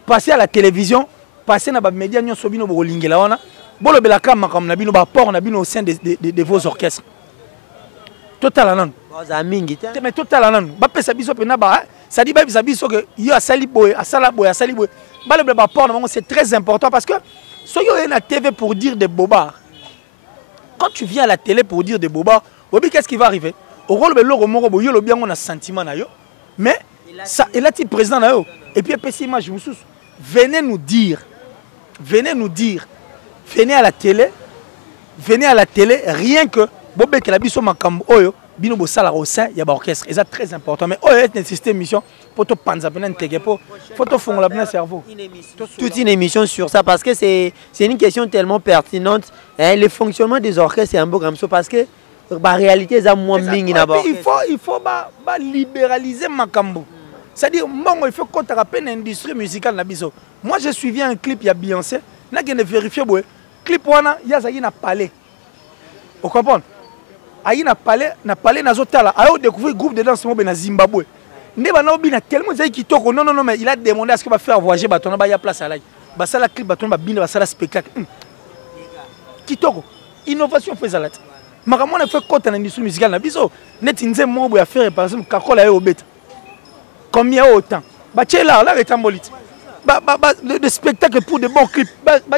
Passer à la télévision, passer na ba média nyo sobino bo lingela wana. Bolo belaka makambo na bino ba port na bino au sein de vos orchestres. Total anan. Mais total anan. Ba pesa biso pena ba ça dit ba biso que yo asali boy, asala boy, asali boy. Ba le port c'est très important parce que so yo na TV pour dire des bobards. Quand tu viens à la télé pour dire des bobards, qu'est-ce qui va arriver? Au rôle de l'oro moro yo lo bien on a sentiment na yo. Mais ça et là tu président na yo et puis PC image vous venez nous dire venez à la télé rien que Bobé que la biso makambo oyo bino bo sala au sein ya ba orchestre et ça très important mais oyo est une système mission pour te panza bena ntege pour te fongola bena cerveau toute une émission sur ça parce que c'est une question tellement pertinente le fonctionnement des orchestres c'est un beau comme ça parce que la réalité ça moins mingi na ba il faut libéraliser makambo c'est-à-dire il faut qu'on te rappelle l'industrie musicale na biso. Moi j'ai suivi un clip ya Beyoncé na gene vérifier boy clip wana ya za na palais. Vous comprenez? Aïe na palais na zotala ayo découvrir groupe de danse na Zimbabwe. Ndeba na obina tellement zai kitoko non mais il a demandé à ce qu'il va faire voyager batona ba ya place à là. Ba sala clip batona ba bina ba sala spectacle. Kitoko innovation fait ça là. Makamona fait côté na industrie musicale na biso net nze mo bo ya faire par exemple kakola yo obeta. Combien autant? Ba tchela là retambolite. De spectacle pour de bons clips.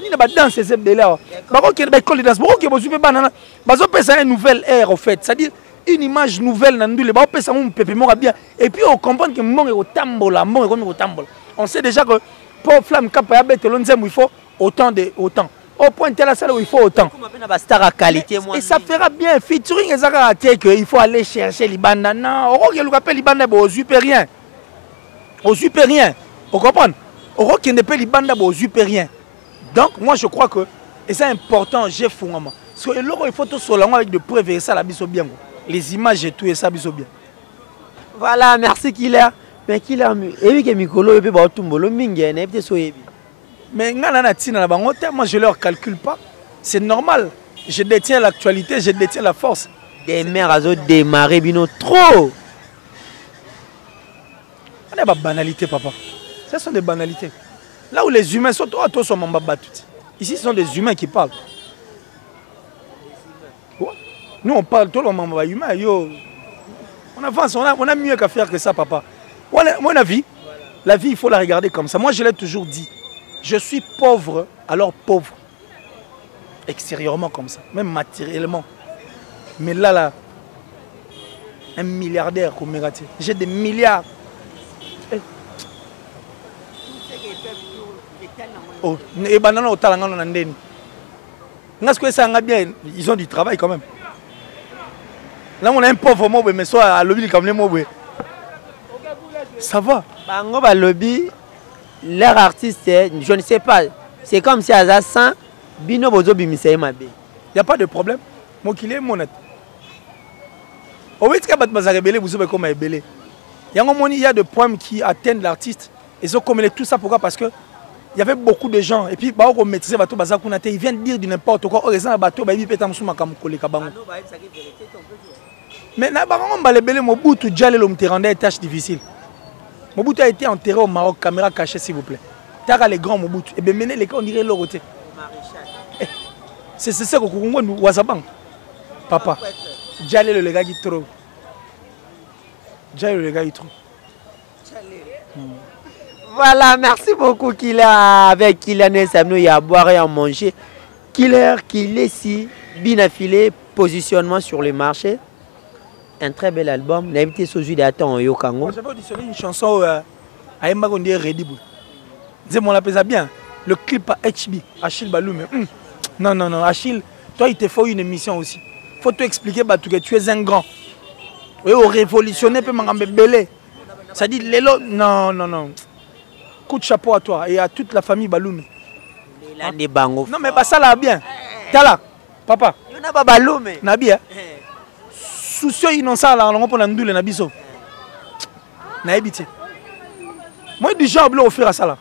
Ni na danse ces là. Ba ko ke ba école de danse. Ba ko ke bo super banana. Ba zo pesa une nouvelle ère en fait. C'est-à-dire une image nouvelle na ndule. Ba pesa mon pépé mo bien. Et puis on comprend que mon est tambola, mon est comme tambola. On sait déjà que pour flamme cap ya bête lonzem il faut autant. Au point tel la salle où il faut autant. Et ça fera bien featuring ezaka que il faut aller chercher les bandes. Non, on que le rappelle les bandes au super rien. Au super rien. Vous comprenez? Qui ne peut les bandes aux rien. Donc moi je crois que et c'est important j'ai fondamentalement. Parce que il faut tout solennellement avec de preuves et ça la biso bien. Les images et tout et ça biso bien. Voilà, merci Killer. Mais Killer et oui que Mikolo et puis ba tumbolo mingi na peut soyebi. Mais ngana na tina na bango moi je leur calcule pas. C'est normal. Je détiens l'actualité, je détiens la force. Des mères à démarrer bino trop. On a pas banalité papa. Ce sont des banalités. Là où les humains sont, tous sont battus. Ici, ce sont des humains qui parlent. Nous, on parle tous les humains. On avance, on a mieux qu'à faire que ça, papa. Mon avis, la vie, il faut la regarder comme ça. Moi, je l'ai toujours dit. Je suis pauvre, alors pauvre. Extérieurement comme ça, même matériellement. Mais là, un milliardaire comme Megati. J'ai des milliards. Oh, et banana au talent bien, ils ont du travail quand même. Là, on a un pauvre mot, mais soit à lobby comme les mots. Ça va. Bango ba lobby, leur artiste, je ne sais pas. C'est comme si à 100, bino bozo bimisei mabe. Il n'y a pas de problème. Mon qu'il est monnaie. Au fait, quand vous avez rebellé, vous avez comme rebellé. Il y a des poèmes qui atteignent l'artiste. Ils ont communiqué tout ça. Pourquoi? Parce que il y avait beaucoup de gens. Et puis, ils viennent dire du n'importe quoi. Mais Mobutu te rendait une tâche difficile. Mobutu a été enterré au Maroc, caméra cachée s'il vous plaît. Tara les grands Mobutu. Et bien maintenant, les cas, on dirait l'autre. C'est ça que nous avons. Papa, Djalé le gars qui trop. Djalé le gars qui trop. Voilà, merci beaucoup Killer. Avec Kylian Samno, il y a à boire et à manger. Killer, si bien affilé, positionnement sur le marché. Un très bel album. L'invité Soju d'Attend au Yokango. J'avais auditionné une chanson à Emma Gondé Rediboul. Dis-moi, on l'appelle bien. Le clip à HB, Achille Baloum. Non, Achille, toi, il te faut une émission aussi. Il faut te expliquer que tu es un grand. Oui, au révolutionnaire, peut m'en belé. Ça dit, Lélo, non. Coup de chapeau à toi et à toute la famille Baloum. Non, mais ça là bien. T'as là, papa. Il n'y a pas Baloum. Nabi, soucieux innocent là, on peut l'andouler Nabiso. Naibiti. Moi, du genre, je vais faire ça là.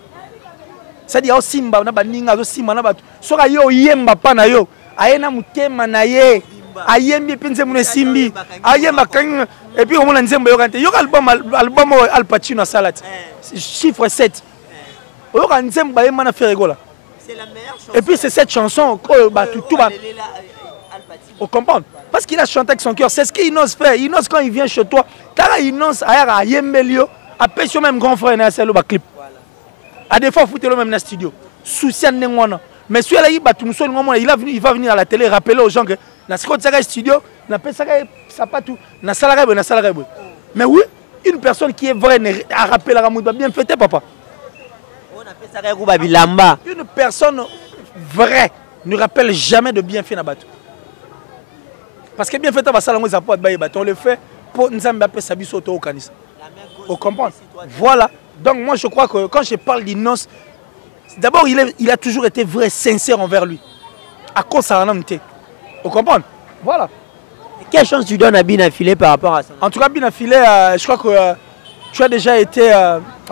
C'est-à-dire, Simba, na baninga, Simba, na batu. Soka yo yemba pana yo. Ayena mutema na ye. Ayembi pinze mune simbi. Ayemba kang. Et puis, on a nzemba yo kante. Yo album Al Pacino salati. Chiffre 7. Yo kan nzemba yemba na faire là. C'est la meilleure chanson. Et puis, c'est cette chanson que tout va. On comprend. Parce qu'il a chanté avec son cœur. C'est ce qu'il n'ose faire. Il n'ose quand il vient chez toi. Tara il n'ose à Yembelio. Après, sur même grand frère, il a un clip. À des fois, il faut le même dans le studio. Souci à n'importe. Mais si il va venir à la télé rappeler aux gens que dans ce studio, ça pas tout. Mais oui, une personne qui est vraie a rappelé la Ramoud bien fait, papa. Une personne vraie ne rappelle jamais de bienfait dans bateau. Parce que bien fait, on le fait pour nous appeler Sabiso au Canis. On comprend. Voilà. Donc moi je crois que quand je parle d'Innos, d'abord il a toujours été vrai, sincère envers lui. À cause de sa renommée. Vous comprenez? Voilà. Et quelle chance tu donnes à Binafilé par rapport à ça? En tout cas, Binafilé, je crois que tu as déjà été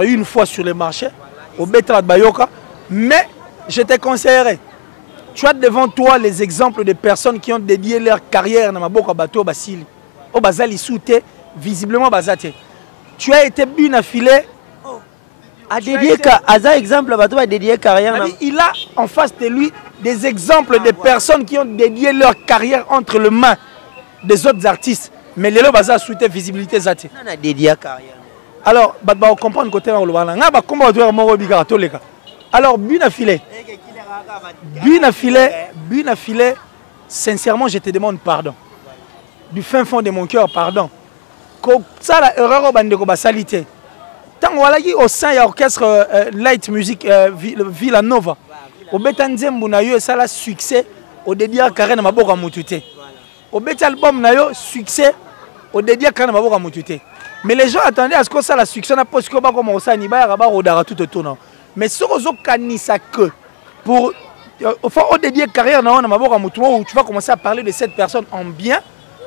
une fois sur le marché, au Betra de Bayoka, mais je te conseillerais. Tu as devant toi les exemples de personnes qui ont dédié leur carrière dans Maboka Bato Basili. Au Bazali Souté, visiblement Bazate. Tu as été Binafilé. A dédié exemple, dédié carrière. Il a en face de lui des exemples de personnes qui ont dédié leur carrière entre les mains des autres artistes. Mais les gens ont souhaité visibilité. On a dédié carrière. Alors, on comprend le côté de alors, Binafilé, sincèrement, je te demande pardon. Du fin fond de mon cœur, pardon. Ça, la erreur de salité. Tant que au sein de l'orchestre Light Music Villanova, au Betanzembu na yo ça la succès au dédié Karen Maboka Mutute. Au Bet album na yo succès au dédié Karen Maboka Mutute. Mais les gens attendaient à ce que ça la succès n'a pas ce que comme on s'en iba rabat rodara tout autour. Mais ce que kanisa que pour au dédié carrière na Maboka Mutute où tu vas commencer à parler de cette personne en bien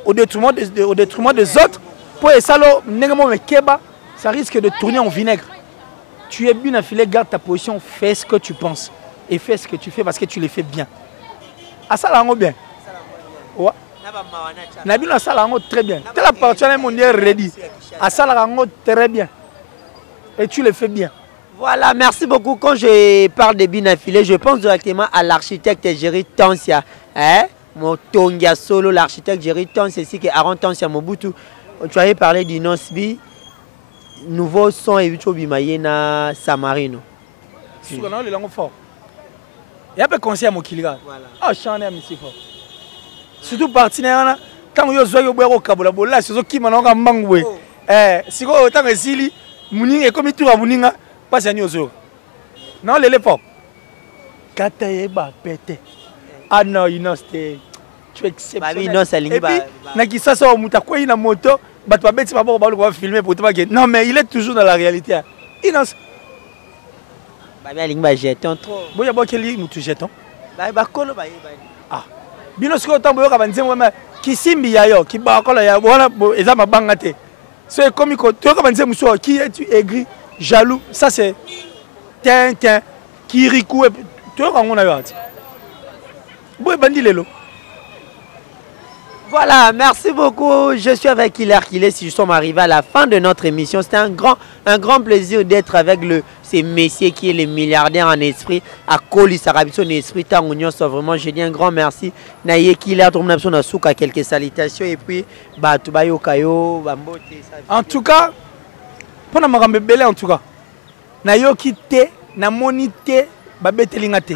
au détriment des autres pour ça lo nengamo mekeba. Ça risque de tourner en vinaigre. Tu es bien affilé, garde ta position, fais ce que tu penses. Et fais ce que tu fais parce que tu le fais bien. À ça, là, on bien. Ouais. Nabil, à ça, là, on très bien. Tu as partie à mon ready. À ça, là, on très bien. Et tu le fais bien. Voilà, merci beaucoup. Quand je parle de Binafilé, je pense directement à l'architecte Jerry Tansia. Motongia Solo, l'architecte Jerry Tansia, ici, qui est Aaron Tansia Mobutu. Tu avais parlé du Nosbi. Nouveau son et na Samarino. Il y a pas de conseil à mon kilga. Ah, chanter à Missy fort. Surtout partenaire, quand vous avez au bureau Kabola, là, c'est ce qui m'a engagé. Si vous avez un Sili, Mouning et comme tout à Mouninga, pas à Nyozo. Non, les fort. Kataeba pété. Ah non, il n'a pas. tu exceptionnel. Non, ça et puis nakisa ça muta quoi na moto bato babeti ba ba ba filmer pour toi. Non mais il est toujours dans la réalité. Innocent. Babi alingi jeton trop. Boya bokeli mutu jeton. Ba kolo ba. Ah. Bino siko tambo yoka banzemo ma kisimbi yayo ki ba kolo ya bona eza mabanga te. C'est comme ko toka banzemo so qui est aigri, jaloux, ça c'est Tintin, Kirikou et toka ngona yo ati. Boy bandi lelo. Voilà, merci beaucoup. Je suis avec Hilaire Kilé. Si nous sommes arrivés à la fin de notre émission, c'était un grand plaisir d'être avec ce messieurs qui est le milliardaire en esprit. À Koli Sarabison esprit, Tangounion, vraiment, je dis un grand merci. Naye Hilaire, tout le monde a souka quelques salutations et puis Batubayo Kayo, Bambote. En tout cas, pour na belé en tout cas. Nayo kite, na monite, babete lingate.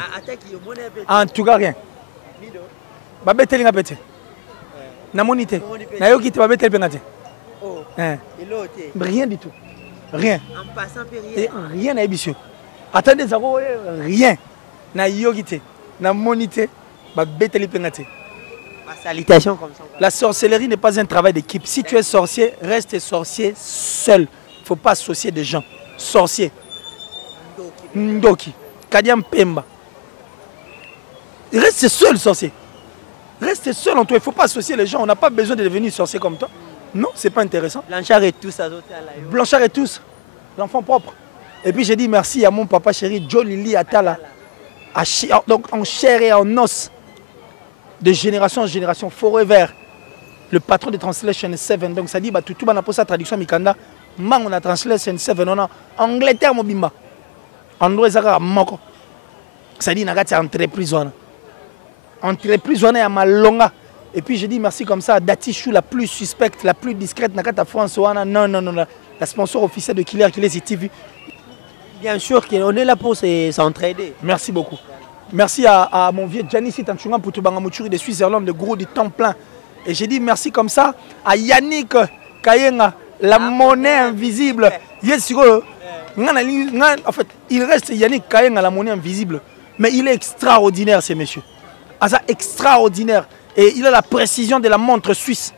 En tout cas rien. Babete lingate. Na monité. Na yo qui te va mettre le oh. Rien du tout. Rien. En passant par rien. Rien naébissio. Attendez ça rien. Na yo qui te na monité ba bete le pengate. Salutation comme ça. La sorcellerie n'est pas un travail d'équipe. Si tu es sorcier, reste sorcier seul. Faut pas associer des gens. Sorcier. Ndoki. Kadiam Pemba. Reste seul sorcier. Reste seul en toi, il ne faut pas associer les gens. On n'a pas besoin de devenir sorcier comme toi. Non, c'est pas intéressant. Blanchard et tous. Blanchard et tous. L'enfant propre. Et puis j'ai dit merci à mon papa chéri, Joe Lili Atala. Donc en chair et en os. De génération en génération. Forever. Le patron de Translation 7. Donc ça dit, bah, tout le monde a posé sa traduction Mikanda. Man, on a Translation 7. On a Angleterre, Mobimba. Androé Zara, Moko. Ça dit, Nagat, c'est entreprise. Entreprise à Malonga. Et puis je dis merci comme ça à Datichou, la plus suspecte, la plus discrète. Nakata France, non. La sponsor officielle de Killer TV. Bien sûr qu'on est là pour s'entraider. Merci beaucoup. Merci à mon vieux Janice Tanchunga pour tout Bangamouchuri de Suisse-Irlande, le gros du temps plein. Et j'ai dit merci comme ça à Yannick Kayenga, la monnaie invisible. En fait, il reste Yannick Kayenga, la monnaie invisible. Mais il est extraordinaire, ces messieurs. Extraordinaire. Et il a la précision de la montre suisse.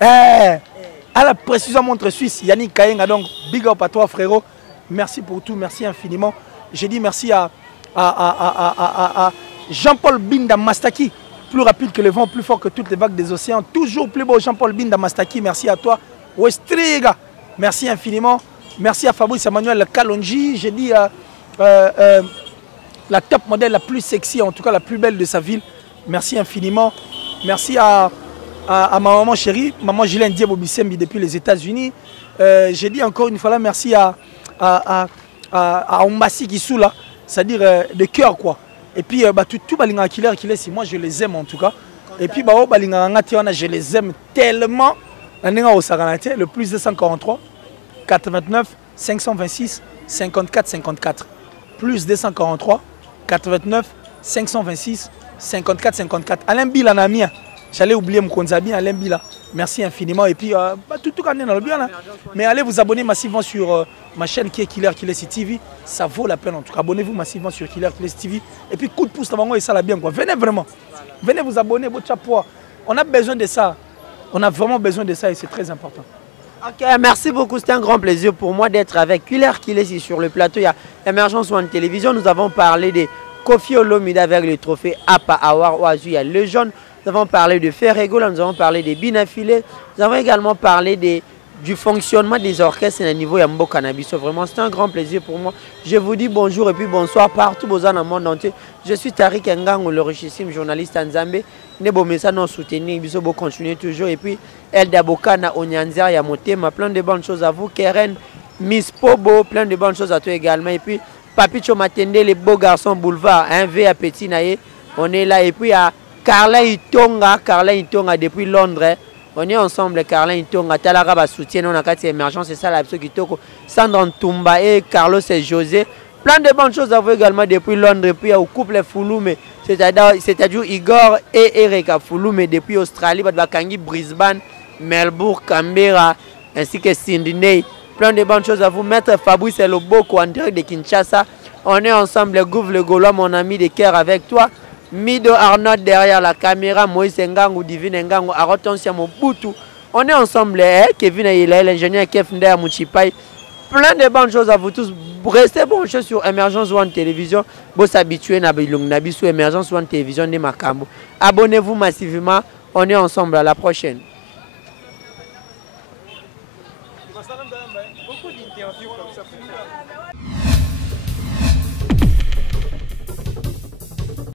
À la précision de la montre suisse, Yannick Kayenga, donc big up à toi frérot. Merci pour tout, merci infiniment. J'ai dit merci à Jean-Paul Binda Mastaki, plus rapide que le vent, plus fort que toutes les vagues des océans, toujours plus beau Jean-Paul Binda Mastaki, merci à toi. Westriga, merci infiniment. Merci à Fabrice Emmanuel Kalonji, j'ai dit la top modèle la plus sexy, en tout cas la plus belle de sa ville. Merci infiniment. Merci à ma maman chérie, maman Gilène Diebo Bissembi depuis les États-Unis. J'ai dit encore une fois là, merci à Ombassi qui sous là, c'est-à-dire de cœur quoi. Et puis tout balinga Killer, si moi je les aime en tout cas. Et puis balinga ngationa, je les aime tellement. Le plus de 143 89 526 54 54. Plus 243 89 526 54 54. Alain Bila Namia. J'allais oublier mon Konzabi, Alain Bila. Merci infiniment. Et puis, tout dans le bien. Mais allez vous abonner massivement sur ma chaîne qui est Killer TV. Ça vaut la peine en tout cas. Abonnez-vous massivement sur Killer TV. Et puis, coup de pouce, et ça la bien. Quoi. Venez vraiment. Venez vous abonner, votre chapeau. On a besoin de ça. On a vraiment besoin de ça et c'est très important. Ok, merci beaucoup. C'était un grand plaisir pour moi d'être avec Killer ici sur le plateau. Il y a Emergence One Télévision. Nous avons parlé de Kofi Olomide avec le trophée APA Award Oazu. Il y a le jaune. Nous avons parlé de Ferrego, nous avons parlé des binafilés. Nous avons également parlé du fonctionnement des orchestres à niveau Yambo Cannabis. Vraiment, c'est un grand plaisir pour moi. Je vous dis bonjour et puis bonsoir partout dans le monde entier. Je suis Tariq Ngango, le richissime journaliste en Zambie. Nebo mesa non soutenir, biso bo continuer toujours. Et puis, Elda Bokana, Onyanzer, Yamotema, plein de bonnes choses à vous. Keren, Miss Pobo, plein de bonnes choses à toi également. Et puis, Papicho Matende, les beaux garçons boulevard, un V à Petit Naye. On est là. Et puis, à Carla Itonga depuis Londres. On est ensemble, Carla Itonga. Talaraba soutient, on a quatre émergence, c'est ça la qui toko. Sandra Ntumba et Carlos et José. Plein de bonnes choses à vous également depuis Londres. Et puis au couple Fouloume, c'est-à-dire Igor et Erika Fouloume depuis Australie, Bakangi, Brisbane, Melbourne, Canberra, ainsi que Sydney. Plein de bonnes choses à vous. Maître Fabrice Loboko en direct de Kinshasa. On est ensemble, le Gouv, le Gaulois, mon ami de cœur avec toi. Mido Arnaud derrière la caméra, Moïse Ngango, Divine Ngango, Arotonsia Mobutu. On est ensemble, Kevin Aïla, l'ingénieur Kef Ndea Mouchipai. Plein de bonnes choses à vous tous. Restez branchés sur Emergence One Télévision. Vous s'habituez à Nabi sur Emergence One Télévision de Makambo. Abonnez-vous massivement. On est ensemble. À la prochaine. Beaucoup d'interviews comme ça.